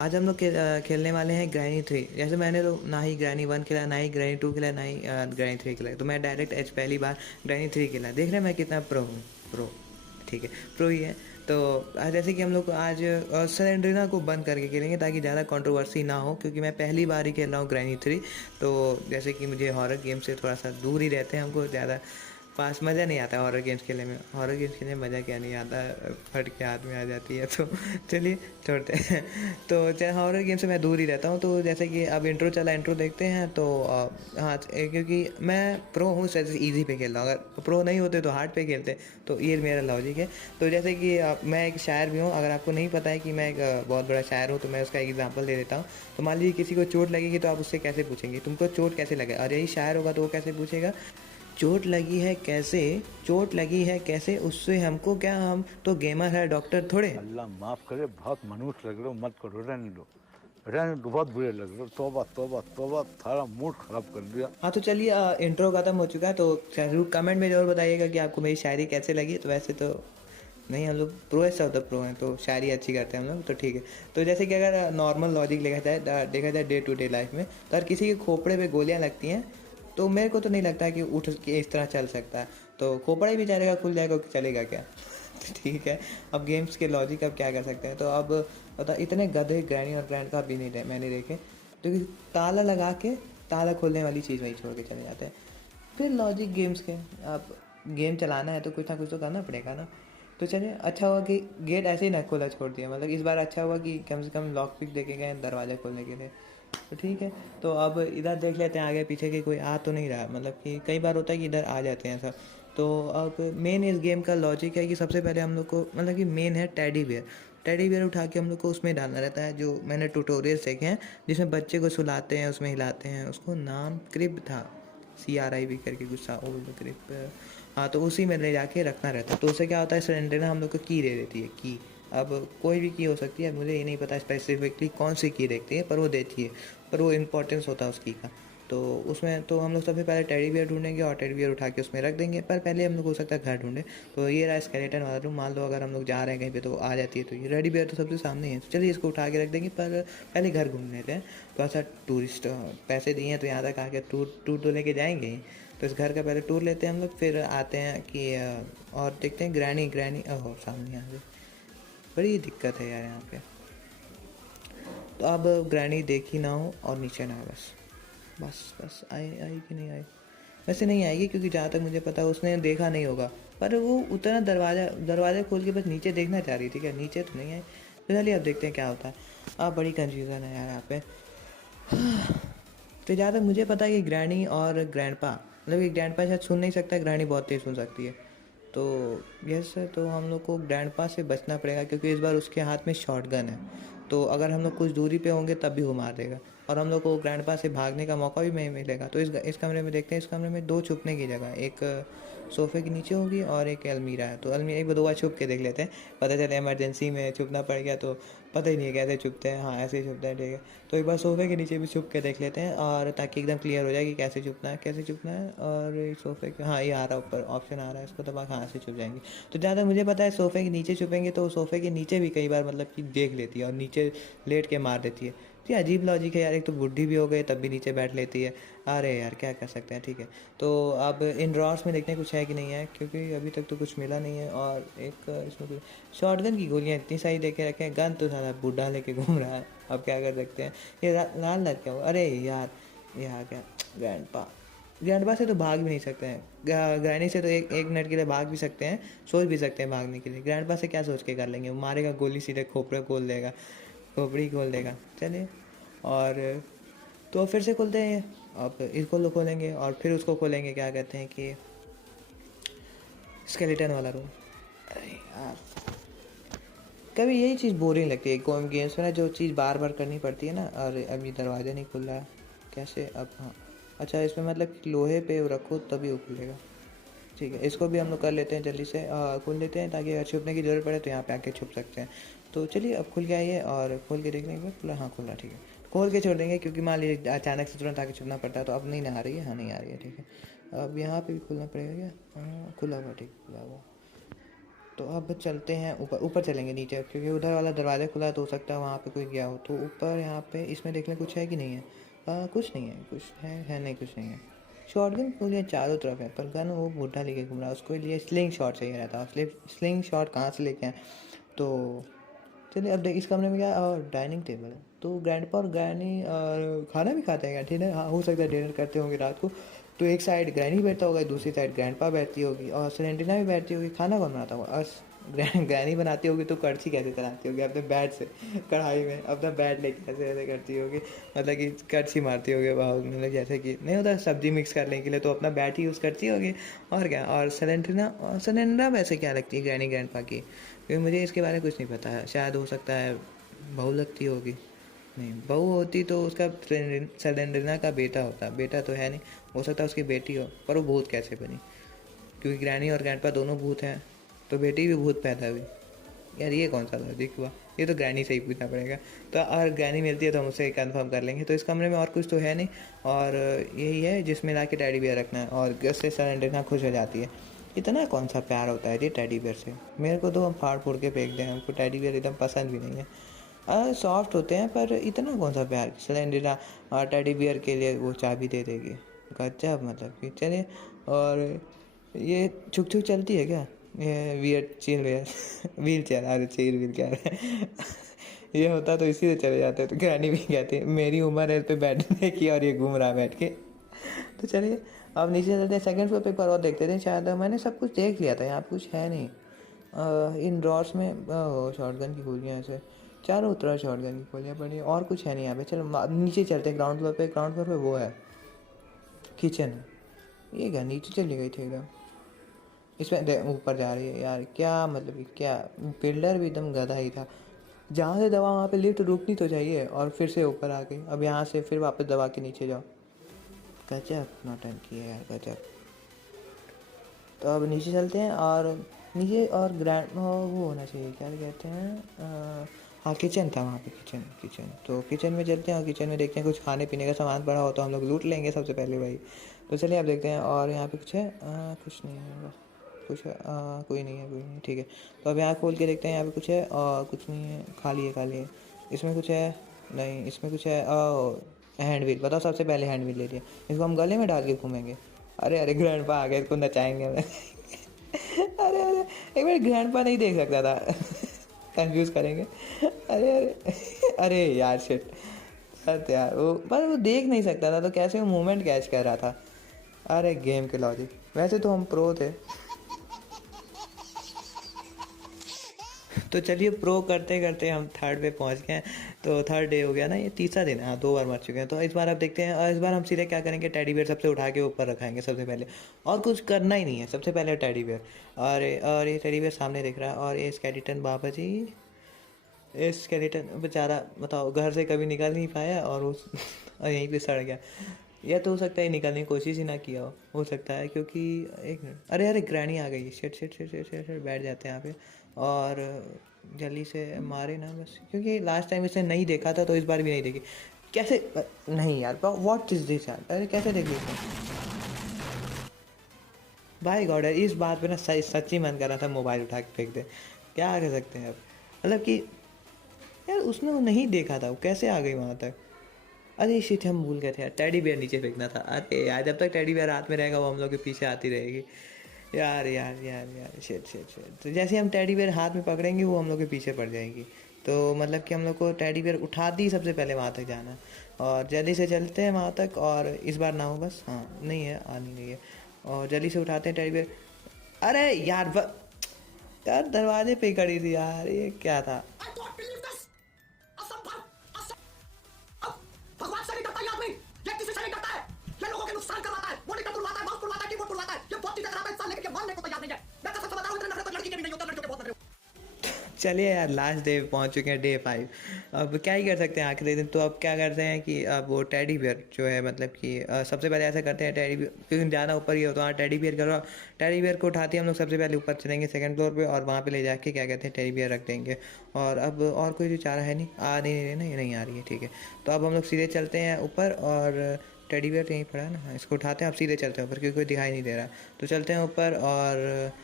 आज हम लोग खेलने वाले हैं ग्रैनी थ्री। जैसे मैंने तो ना ही ग्रैनी वन खेला, ना ही ग्रैनी टू खेला, ना ही ग्रैनी थ्री खेला, तो मैं डायरेक्ट एज पहली बार ग्रैनी थ्री खेला। देख रहे हैं मैं कितना प्रो हूँ। प्रो, ठीक है, प्रो ही है। तो जैसे कि हम लोग आज सरेंड्रीना को बंद करके खेलेंगे ताकि ज़्यादा कंट्रोवर्सी ना हो, क्योंकि मैं पहली बार ही खेल रहा हूँ ग्रैनी थ्री। तो जैसे कि मुझे हॉरर गेम से थोड़ा सा दूर ही रहते हैं हमको ज़्यादा पास मज़ा नहीं आता हॉरर गेम्स खेलने में। हॉरर गेम्स खेलने में मज़ा क्या नहीं आता, फट के हाथ में आ जाती है। तो चलिए छोड़ते हैं। तो चाहे हॉरर गेम से मैं दूर ही रहता हूँ। तो जैसे कि अब इंट्रो चला, इंट्रो देखते हैं। तो हाँ, क्योंकि मैं प्रो हूँ, जैसे ईजी पे खेल रहा हूँ। अगर प्रो नहीं होते तो हार्ड पे खेलते। तो ये मेरा लॉजिक है। तो जैसे कि मैं एक शायर भी हूँ। अगर आपको नहीं पता है कि मैं एक बहुत बड़ा शायर हूँ, तो मैं उसका एक एग्जाम्पल दे देता हूँ। तो मान लीजिए किसी को चोट लगेगी, तो आप उससे कैसे पूछेंगे तुमको चोट कैसे लगे, और यही शायर होगा तो वो कैसे पूछेगा, चोट लगी है कैसे, चोट लगी है कैसे, उससे हमको क्या, हम तो गेमर है, डॉक्टर थोड़े। अल्लाह माफ करे, बहुत मनुष्य लग रहे हो, मत करो, रहने दो, रहने दो, बहुत बुरे लग रहे हो। तौबा तौबा तौबा, सारा मूड खराब कर दिया। हाँ तो चलिए, इंट्रो खत्म हो चुका है। तो जरूर कमेंट में जरूर बताइएगा कि आपको मेरी शायरी कैसे लगी। तो वैसे तो नहीं, हम लोग प्रो है, सब प्रो हैं, तो शायरी अच्छी करते हैं हम लोग, तो ठीक है। तो जैसे कि अगर नॉर्मल लॉजिक देखा जाए डे टू डे लाइफ में, तो हर किसी के खोपड़े पे गोलियां लगती हैं। तो मेरे को तो नहीं लगता कि उठ के इस तरह चल सकता है। तो खोपड़ा ही बेचारे का खुल जाएगा, चलेगा क्या। ठीक है। अब गेम्स के लॉजिक अब क्या कर सकते हैं। तो अब बता, इतने गधे ग्रैनी और ग्रैंड का भी नहीं मैंने देखे, क्योंकि ताला लगा के ताला खोलने वाली चीज़ वहीं छोड़ के चले जाते हैं। फिर लॉजिक गेम्स के, अब गेम चलाना है तो कुछ ना कुछ तो करना पड़ेगा ना। तो चलिए, अच्छा हुआ कि गेट ऐसे ही ना खोला छोड़ दिया, मतलब इस बार अच्छा हुआ कि कम से कम लॉक पिक देके गए दरवाज़ा खोलने के लिए। तो ठीक है। तो अब इधर देख लेते हैं आगे पीछे कि कोई आ तो नहीं रहा, मतलब कि कई बार होता है कि इधर आ जाते हैं सब। तो अब मेन इस गेम का लॉजिक है कि सबसे पहले हम लोग को, मतलब कि मेन है टेडी बियर। टेडी बियर उठा के हम लोग को उसमें डालना रहता है, जो मैंने ट्यूटोरियल्स देखे हैं जिसमें बच्चे को सुलाते हैं, उसमें हिलाते हैं। उसको नाम क्रिब था, CRIB करके कुछ था, ओल्ड क्रिब। हाँ, तो उसी में ले जाके रखना रहता है। तो उससे क्या होता है, सिलेंडर हम लोग को की दे देती है, की। अब कोई भी की हो सकती है, मुझे ये नहीं पता स्पेसिफिकली कौन सी की देखती है, पर वो देती है। पर वो इम्पोर्टेंस होता है उस की का। तो उसमें तो हम लोग सबसे पहले टेडी बियर ढूंढेंगे और टेडी बियर उठा के उसमें रख देंगे। पर पहले हम लोग हो सकता है घर ढूंढे। तो ये रहा स्केलेटन वाला रूम। मान लो अगर हम लोग जा रहे हैं कहीं पे तो आ जाती है। तो ये रेडी बियर तो सबसे सामने है, तो चलिए इसको उठा के रख देंगे। पर पहले घर घूम लेते हैं। थोड़ा सा टूरिस्ट पैसे दिए हैं तो यहाँ तक आके टूर टूर तो लेके जाएंगे ही। तो इस घर का पहले टूर लेते हैं हम लोग, फिर आते हैं कि और देखते हैं ग्रैनी। ग्रैनी ओहो सामने यहाँ पे बड़ी दिक्कत है यार यहाँ पे। तो अब ग्रैनी देखी ना हो और नीचे ना आए, बस बस बस आए, आई कि नहीं आए। वैसे नहीं आएगी, क्योंकि जहाँ तक मुझे पता है उसने देखा नहीं होगा। पर वो उतना दरवाज़ा दरवाज़ा खोल के बस नीचे देखना चाह रही थी क्या, नीचे तो नहीं आए। तो चलिए अब देखते हैं क्या होता है। अब बड़ी कन्फ्यूज़न है यार यहाँ पे। तो जहाँ तक मुझे पता है कि ग्रैनी और ग्रैंडपा, मतलब कि ग्रैंडपा शायद सुन नहीं सकता, ग्रैनी बहुत तेज़ सुन सकती है। तो यस सर, तो हम लोग को ग्रैंडपा से बचना पड़ेगा, क्योंकि इस बार उसके हाथ में शॉटगन है। तो अगर हम लोग कुछ दूरी पे होंगे तब भी वो मार देगा, और हम लोग को ग्रैंडपा से भागने का मौका भी नहीं मिलेगा। तो इस कमरे में देखते हैं। इस कमरे में दो छुपने की जगह, एक सोफे के नीचे होगी और एक अलमीरा है। तो अलमीरा एक दो बार छुप के देख लेते हैं, पता चले इमरजेंसी में छुपना पड़ गया तो पता ही नहीं है कैसे छुपते हैं। हाँ, ऐसे ही छुपते हैं, ठीक है। तो एक बार सोफे के नीचे भी छुप के देख लेते हैं, और ताकि एकदम क्लियर हो जाए कि कैसे छुपना है, कैसे छुपना है। और ये सोफे के, हाँ ये आ रहा है ऊपर ऑप्शन आ रहा है, इसको दबा कहाँ से छुप जाएंगे। तो ज़्यादा मुझे पता है सोफे के नीचे छुपेंगे तो सोफे के नीचे भी कई बार मतलब कि देख लेती है और नीचे लेट के मार देती है। तो ये अजीब लॉजिक है यार, एक तो बुढ़ी भी हो गई तब भी नीचे बैठ लेती है। अरे यार क्या कर सकते हैं, ठीक है। तो अब इन ड्रॉर्स में देखते हैं कुछ है कि नहीं है, क्योंकि अभी तक तो कुछ मिला नहीं है। और एक इसमें कुछ शॉटगन की गोलियाँ इतनी सारी देखे रखे हैं, गन तो सारा बूढ़ा लेके घूम रहा है। अब क्या कर सकते हैं। ये लाल लाल क्या हुआ, अरे यार ये आ गया ग्रैंडपा। ग्रैंडपा से तो भाग भी नहीं सकते हैं, ग्रैनी से तो एक मिनट के लिए भाग भी सकते हैं, सोच भी सकते हैं भागने के लिए। ग्रैंडपा से क्या सोच के कर लेंगे, वो मारेगा गोली सीधे खोपड़े खोल देगा, खोपड़ी खोल देगा। चलिए, और तो फिर से खोलते हैं। अब इसको खोलेंगे और फिर उसको खोलेंगे, क्या कहते हैं कि स्केलेटन वाला रूम। अरे यार, कभी यही चीज़ बोरिंग लगती है कोई गेम्स में ना, जो चीज़ बार बार करनी पड़ती है ना। और अभी दरवाज़ा नहीं खुल रहा है, कैसे अब। हाँ, अच्छा, इसमें मतलब कि लोहे पे रखो तभी वो खुलेगा। ठीक है, इसको भी हम लोग कर लेते हैं जल्दी से, खोल लेते हैं, ताकि अगर छुपने की ज़रूरत पड़े तो यहाँ पे आके छुप सकते हैं। तो चलिए अब खुल गया ये, और खोल के देखने के बाद खुला, हाँ खुला, ठीक है। खोल के छोड़ देंगे, क्योंकि मान लीजिए अचानक से तुरंत आके छुपना पड़ता है। तो अब नहीं ना आ रही है, हाँ नहीं आ रही है, ठीक है। अब यहाँ पे भी खुलना पड़ेगा क्या, हाँ खुला हुआ, ठीक खुला हुआ। तो अब चलते हैं ऊपर, ऊपर चलेंगे नीचे क्योंकि उधर वाला दरवाज़ा खुला है तो हो सकता है वहाँ पे कोई गया हो। तो ऊपर यहाँ पे इसमें देख लें कुछ है कि नहीं है। कुछ नहीं है, कुछ है नहीं, कुछ नहीं है। शॉटगन गोलियाँ चारों तरफ है पर गन वो बूढ़ा लेके घूम रहा है, उसके लिए स्लिंग शॉट चाहिए रहता है। स्लिंग शॉट कहाँ से लेके आए। तो चलिए अब देख इस कमरे में क्या है, और डाइनिंग टेबल है। तो ग्रैंडपा और ग्रैनी और खाना भी खाते हैं क्या, डिनर, हाँ हो सकता है डिनर करते होंगे रात को। तो एक साइड ग्रैनी बैठता होगा, दूसरी साइड ग्रैंडपा बैठती होगी और सेलेंटिना भी बैठती होगी। खाना कौन बनाता होगा, और ग्रैनी बनाती होगी तो कड़छी कैसे चलाती होगी अपने बैट से, कढ़ाई में अपना बैट लेके कैसे ऐसे करती होगी, मतलब कि कड़छी मारती होगी मतलब जैसे कि नहीं होता सब्जी मिक्स करने के लिए तो अपना बैट ही यूज़ करती होगी। और क्या, और सेलेंटिना वैसे क्या लगती है ग्रैनी ग्रैंडपा की, क्योंकि मुझे इसके बारे में कुछ नहीं पता है। शायद हो सकता है बहू लगती होगी, नहीं बहू होती तो उसका सेलेंटिना का बेटा होता, बेटा तो है नहीं, हो सकता है उसकी बेटी हो। पर वो भूत कैसे बनी, क्योंकि ग्रैनी और ग्रैंडपा दोनों भूत हैं तो बेटी भी भूत पैदा हुई। यार ये कौन सा लॉजिक हुआ, ये तो ग्रैनी से ही पूछना पड़ेगा। तो अगर ग्रैनी मिलती है तो हम उससे कंफर्म कर लेंगे। तो इस कमरे में और कुछ तो है नहीं, और यही है जिसमें ला के टेडी बियर रखना है, और उससे सेलेंटिना खुश हो जाती है। इतना कौन सा प्यार होता है जी टेडी बियर से, मेरे को तो हम फाड़ फोड़ के फेंक दें, हमको टेडी बियर एकदम पसंद भी नहीं है। सॉफ्ट होते हैं पर इतना कौन सा प्यार, सेलेंटिना टेडी बियर के लिए वो चाबी दे देगी, गजब, मतलब कि चलिए। और ये छुक छुक चलती है क्या, ये व्हील चेयर, अरे चेयर व्हील क्या है ये होता तो इसी से चले जाते। तो ग्रैनी भी कहती है मेरी उम्र है इस पे बैठने की और ये घूम रहा है बैठ के। तो चलिए अब नीचे चलते हैं, सेकंड फ्लोर पे एक बार और देखते थे। शायद मैंने सब कुछ देख लिया था, यहाँ पे कुछ है नहीं। इन ड्रॉर्स में शॉटगन की गोलियाँ ऐसे चारों तरफ शॉटगन की गोलियाँ पड़ी, और कुछ है नहीं यहाँ पे। चलो नीचे चलते हैं ग्राउंड फ्लोर पे। ग्राउंड फ्लोर पे वो है किचन है। ये क्या नीचे चली गई थी एकदम, इसमें ऊपर जा रही है यार, क्या मतलब कि क्या, बिल्डर भी एकदम गधा ही था। जहाँ से दवा वहाँ पे लिफ्ट रुकनी तो चाहिए, और फिर से ऊपर आ गई। अब यहाँ से फिर वापस दबा के नीचे जाओ, गजब नौटंकी है यार, गजब। तो अब नीचे चलते हैं, और नीचे और वो होना चाहिए, क्या कहते हैं, हाँ किचन था वहाँ पे, किचन किचन। तो किचन में चलते हैं और किचन में देखते हैं कुछ खाने पीने का सामान पड़ा हो तो हम लोग लूट लेंगे सबसे पहले भाई। तो चलिए अब देखते हैं, और यहाँ पे कुछ है, कुछ नहीं है बस, कुछ है, कोई नहीं है, कोई नहीं, ठीक है। तो अब यहाँ खोल के देखते हैं, यहाँ पे कुछ है और कुछ नहीं है, खाली है, खाली है। इसमें कुछ है, नहीं इसमें कुछ है, हैंड व्हील, बताओ सबसे पहले हैंड व्हील ले लिया, इसको हम गले में डाल के घूमेंगे। अरे अरे ग्रैंडपा आ गए, इसको नचाएंगे हमें अरे अरे एक मिनट, ग्रैंडपा नहीं देख सकता था कंफ्यूज करेंगे। अरे अरे अरे यार शिट, सच यार, वो पर वो देख नहीं सकता था तो कैसे वो मूवमेंट कैच कर रहा था। अरे गेम के लॉजिक, वैसे तो हम प्रो थे तो चलिए प्रो करते करते हम थर्ड पे पहुंच गए हैं। तो थर्ड डे हो गया ना, ये तीसरा दिन है, हाँ 2 बार मर चुके हैं। तो इस बार आप देखते हैं, और इस बार हम सीधे क्या करेंगे, टेडी बियर सबसे उठा के ऊपर रखाएंगे सबसे पहले, और कुछ करना ही नहीं है, सबसे पहले टेडी बियर। और ये टेडी बियर सामने दिख रहा है, और ये स्केलेटन बाबा जी, ये स्केलेटन बेचारा बताओ घर से कभी निकल नहीं पाया और उस और यहीं पे सड़ गया। या तो हो सकता है निकलने की कोशिश ही ना किया हो सकता है, क्योंकि एक मिनट, अरे अरे ग्रैनी आ गई, shit shit shit shit shit shit, बैठ जाते हैं यहाँ पे और जल्दी से मारे ना बस, क्योंकि लास्ट टाइम इसे नहीं देखा था तो इस बार भी नहीं देखी। कैसे नहीं यार, व्हाट इज दिस यार, अरे कैसे देख ली भाई गॉड यार, इस बात पे ना सही सच्ची मन कर रहा था मोबाइल उठा के फेंक दे। क्या कर सकते हैं अब, मतलब कि यार उसने वो नहीं देखा था, वो कैसे आ गई वहाँ तक। अरे शिट, हम भूल गए थे यार, टेडी बियर नीचे फेंकना था। अरे यार जब तक टेडी बियर हाथ में रहेगा वो हम लोग के पीछे आती रहेगी। यार यार यार यार शिट शिट शिट, तो जैसे हम टेडी बियर हाथ में पकड़ेंगे वो हम लोग के पीछे पड़ जाएगी। तो मतलब कि हम लोग को टेडी बियर उठाती ही सबसे पहले वहाँ तक जाना है, और जल्दी से चलते हैं वहाँ तक, और इस बार ना हो बस, हाँ नहीं है, आनी नहीं है, और जल्दी से उठाते हैं टेडी बियर। अरे यार यार दरवाजे पे ही खड़ी थी यार, ये क्या था। भगवान से नहीं डरता ये आदमी, ये किसी से नहीं डरता है, ये लोगों के नुकसान करवाता है, मॉनिटर तुड़वाता है, माउस तुड़वाता है, कीबोर्ड तुड़वाता है, ये बहुत चीजें खराब है इंसान, लेकिन ये मानने को तैयार नहीं है। मैं कसम से बता रहा हूं, इतने नखरे तो लड़की के भी नहीं होते, लड़कियों के बहुत नखरे। चलिए यार लास्ट डे पहुंच चुके हैं, डे 5। अब क्या ही कर सकते हैं आखिरी दिन। तो अब क्या करते हैं कि अब वो टेडी बियर जो है, मतलब कि सबसे पहले ऐसा करते हैं, टेडी बियर क्योंकि जाना ऊपर ही हो तो हाँ टेडी बियर करो, टेडी बियर को उठाते हैं हम लोग, सबसे पहले ऊपर चलेंगे सेकंड फ्लोर पे, और वहाँ पे ले जाके क्या कहते हैं टेडी बियर रख देंगे। और अब और कोई जो चारा है नहीं, नहीं आ रही है, ठीक है। तो अब हम लोग सीधे चलते हैं ऊपर, और टेडी बियर यहीं पड़ा है ना, हाँ इसको उठाते हैं, अब सीधे चलते हैं ऊपर क्योंकि कोई दिखाई नहीं दे रहा। तो चलते हैं ऊपर,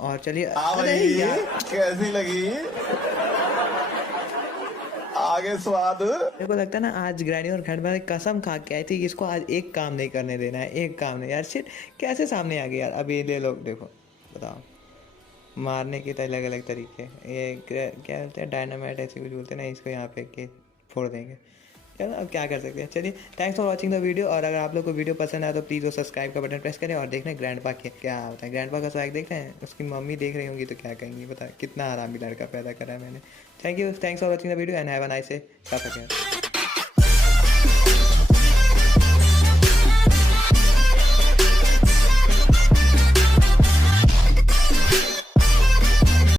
और चलिए हाँ अरे भाई यार कैसी लगी आगे स्वाद मेरे को लगता है ना आज ग्रैनी और खंड में कसम खा के आई थी कि इसको आज एक काम नहीं करने देना है, एक काम नहीं यार। शिट कैसे सामने आ गया यार। अब ये ले लो, देखो बताओ मारने के तो अलग अलग तरीके। ये क्या बोलते हैं, डायनामाइट ऐसे कुछ बोलते हैं ना, इसको यहाँ पे के फोड़ देंगे। चलो अब क्या कर सकते हैं। चलिए thanks for watching the video. और अगर आप लोग को वीडियो पसंद आया तो प्लीज़ वो सब्सक्राइब का बटन प्रेस करें और देखना ग्रैंडपा के क्या होता है। ग्रैंडपा का स्वैग देख रहे हैं, उसकी मम्मी देख रही होंगी तो क्या कहेंगी, बता कितना हरामी लड़का पैदा करा है मैंने। Thank you, thanks for watching the video and have a nice day.